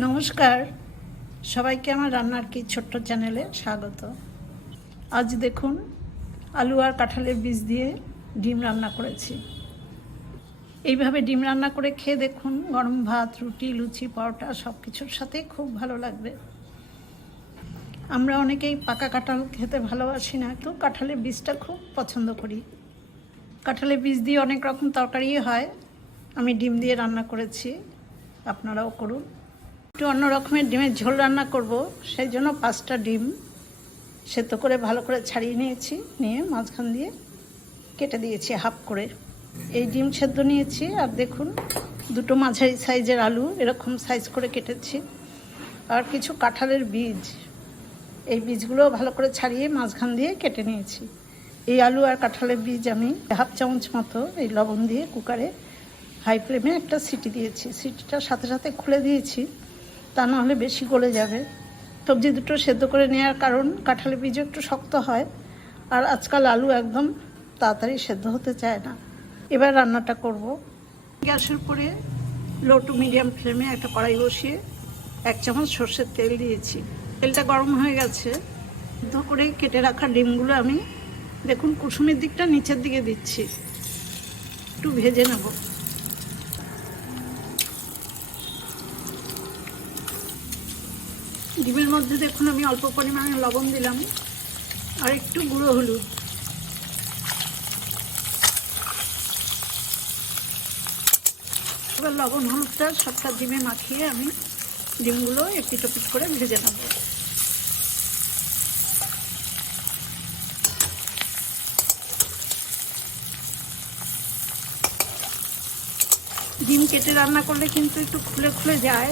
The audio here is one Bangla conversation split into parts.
নমস্কার সবাইকে আমার রান্নার কি ছোট্ট চ্যানেলে স্বাগত। আজ দেখুন আলু আর কাঁঠালের বীজ দিয়ে ডিম রান্না করেছি। এইভাবে ডিম রান্না করে খেয়ে দেখুন, গরম ভাত, রুটি, লুচি, পরোটা সব কিছুর সাথে খুব ভালো লাগবে। আমরা অনেকেই পাকা কাঁঠাল খেতে ভালোবাসি না, তো কাঁঠালের বীজটা খুব পছন্দ করি। কাঁঠালের বীজ দিয়ে অনেক রকম তরকারি হয়, আমি ডিম দিয়ে রান্না করেছি, আপনারাও করুন। একটু অন্য রকমের ডিমের ঝোল রান্না করব, সেই জন্য 5টা ডিম সেদ্ধ করে ভালো করে ছাড়িয়ে নিয়েছি, নিয়ে মাঝখান দিয়ে কেটে দিয়েছি হাফ করে। এই ডিম সেদ্ধ নিয়েছি, আর দেখুন 2টো মাঝারি সাইজের আলু এরকম সাইজ করে কেটেছি, আর কিছু কাঁঠালের বীজ, এই বীজগুলো ভালো করে ছাড়িয়ে মাঝখান দিয়ে কেটে নিয়েছি। এই আলু আর কাঁঠালের বীজ আমি হাফ চামচ মতো এই লবণ দিয়ে কুকারে হাই ফ্লেমে একটা সিটি দিয়েছি। সিটিটার সাথে সাথে খুলে দিয়েছি, তা নাহলে বেশি গলে যাবে। সবজি দুটো সেদ্ধ করে নেওয়ার কারণ কাঁঠালের বীজও একটু শক্ত হয়, আর আজকাল আলু একদম তাড়াতাড়ি সেদ্ধ হতে চায় না। এবার রান্নাটা করব। গ্যাসের উপরে লো টু মিডিয়াম ফ্লেমে একটা কড়াই বসিয়ে 1 চামচ সর্ষের তেল দিয়েছি। তেলটা গরম হয়ে গেছে। সেদ্ধ করে কেটে রাখা ডিমগুলো আমি দেখুন কুসুমের দিকটা নিচের দিকে দিচ্ছি, একটু ভেজে নেব। ডিমের মধ্যে দেখুন আমি অল্প পরিমাণে লবণ দিলাম, আর একটু গুঁড়ো হলুদ। এবার লবণ হলুদটা সবটা ডিমে মাখিয়ে আমি ডিমগুলো এপিট ওপিট করে ভেজে নেব। ডিম কেটে রান্না করলে কিন্তু একটু খুলে খুলে যায়,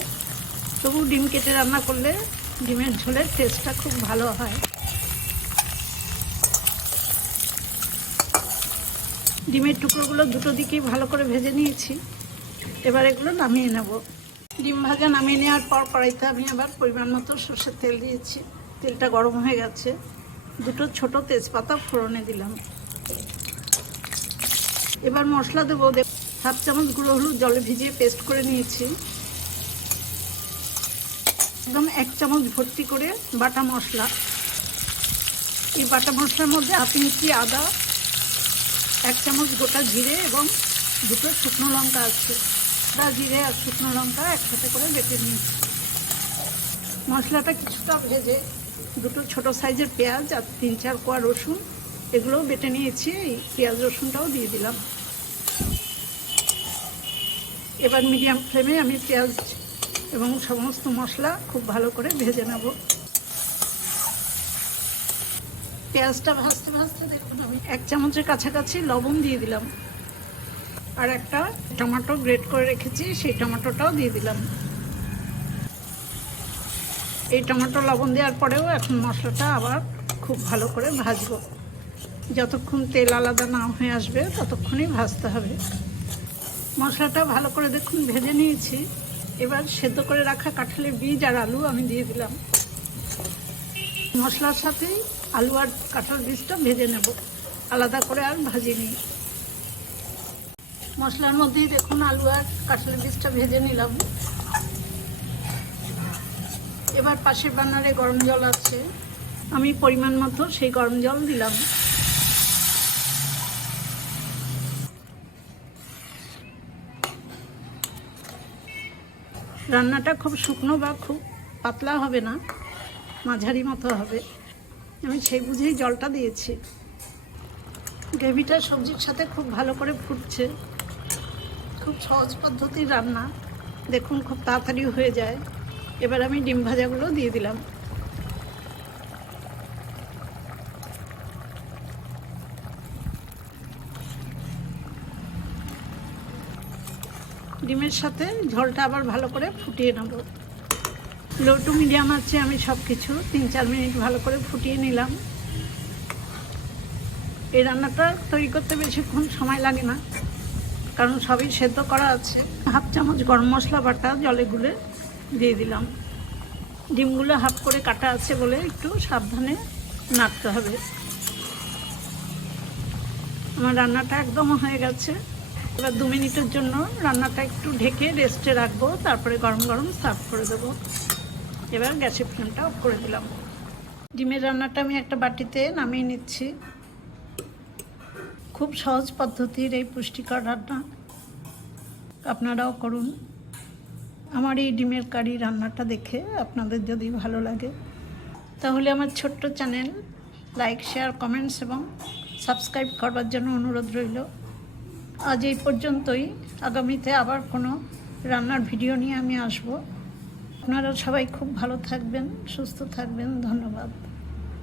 তবু ডিম কেটে রান্না করলে ডিমের ঝোলের টেস্টটা খুব ভালো হয়। ডিমের টুকরোগুলো দুটো দিকেই ভালো করে ভেজে নিয়েছি, এবার এগুলো নামিয়ে নেব। ডিম ভাজা নামিয়ে নেওয়ার পর কড়াইতে আমি আবার পরিমাণ মতো সর্ষের তেল দিয়েছি। তেলটা গরম হয়ে গেছে, 2টো ছোট তেজপাতা ফোড়নে দিলাম। এবার মশলা দেবো। হাফ চামচ গুঁড়ো হলুদ জলে ভিজিয়ে পেস্ট করে নিয়েছি। একদম 1 চামচ ভর্তি করে বাটা মশলা। এই বাটা মশলার মধ্যে 1/2 ইঞ্চি আদা, 1 চামচ গোটা জিরে এবং 2টো শুকনো লঙ্কা আছে। আদা, জিরে আর শুকনো লঙ্কা একসাথে করে বেটে নিয়েছি। মশলাটা কিছুটা ভেজে 2টো ছোট সাইজের পেঁয়াজ আর 3-4 কোয়া রসুন এগুলোও বেটে নিয়েছি, এই পেঁয়াজ রসুনটাও দিয়ে দিলাম। এবার মিডিয়াম ফ্লেমে আমি পেঁয়াজ এবং সমস্ত মশলা খুব ভালো করে ভেজে নেব। পেঁয়াজটা ভাজতে ভাজতে দেখুন আমি 1 চামচের কাছাকাছি লবণ দিয়ে দিলাম, আর একটা টমেটো গ্রেট করে রেখেছি, সেই টমেটোটাও দিয়ে দিলাম। এই টমেটো লবণ দেওয়ার পরেও এখন মশলাটা আবার খুব ভালো করে ভাজবো। যতক্ষণ তেল আলাদা না হয়ে আসবে ততক্ষণই ভাজতে হবে। মশলাটা ভালো করে দেখুন ভেজে নিয়েছি। এবার সেদ্ধ করে রাখা কাঁঠালের বীজ আর আলু আমি দিয়ে দিলাম। মশলার সাথেই আলু আর কাঁঠাল বীজটা ভেজে নেব, আলাদা করে আর ভাজিনি। মশলার মধ্যেই দেখুন আলু আর কাঁঠালের বীজটা ভেজে নিলাম। এবার পাশের বার্নারে গরম জল আছে, আমি পরিমাণ মতো সেই গরম জল দিলাম। রান্নাটা খুব শুকনো বা খুব পাতলা হবে না, মাঝারি মতো হবে, আমি সেই বুঝেই জলটা দিয়েছি। গ্রেভিটা সবজির সাথে খুব ভালো করে ফুটছে। খুব সহজ পদ্ধতির রান্না, দেখুন খুব তাড়াতাড়ি হয়ে যায়। এবার আমি ডিম ভাজাগুলো দিয়ে দিলাম। ডিমের সাথে ঝোলটা আবার ভালো করে ফুটিয়ে নেব। লো টু মিডিয়াম আছে আমি সব কিছু 3-4 মিনিট ভালো করে ফুটিয়ে নিলাম। এই রান্নাটা তৈরি করতে বেশিক্ষণ সময় লাগে না, কারণ সবই সেদ্ধ করা আছে। হাফ চামচ গরম মশলা বাটা জলে গুলে দিয়ে দিলাম। ডিমগুলো হাফ করে কাটা আছে বলে একটু সাবধানে নাড়তে হবে। আমার রান্নাটা একদম হয়ে গেছে। এবার 2 মিনিটের জন্য রান্নাটা একটু ঢেকে রেস্টে রাখবো, তারপরে গরম গরম সার্ভ করে দেবো। এবার গ্যাসের ফ্লেমটা অফ করে দিলাম। ডিমের রান্নাটা আমি একটা বাটিতে নামিয়ে নিচ্ছি। খুব সহজ পদ্ধতির এই পুষ্টিকর রান্না, আপনারাও করুন। আমার এই ডিমের কারি রান্নাটা দেখে আপনাদের যদি ভালো লাগে তাহলে আমার ছোট্ট চ্যানেল লাইক, শেয়ার, কমেন্টস এবং সাবস্ক্রাইব করবার জন্য অনুরোধ রইল। আজ এই পর্যন্তই। আগামীতে আবার কোনো রান্নার ভিডিও নিয়ে আমি আসব। আপনারা সবাই খুব ভালো থাকবেন, সুস্থ থাকবেন। ধন্যবাদ।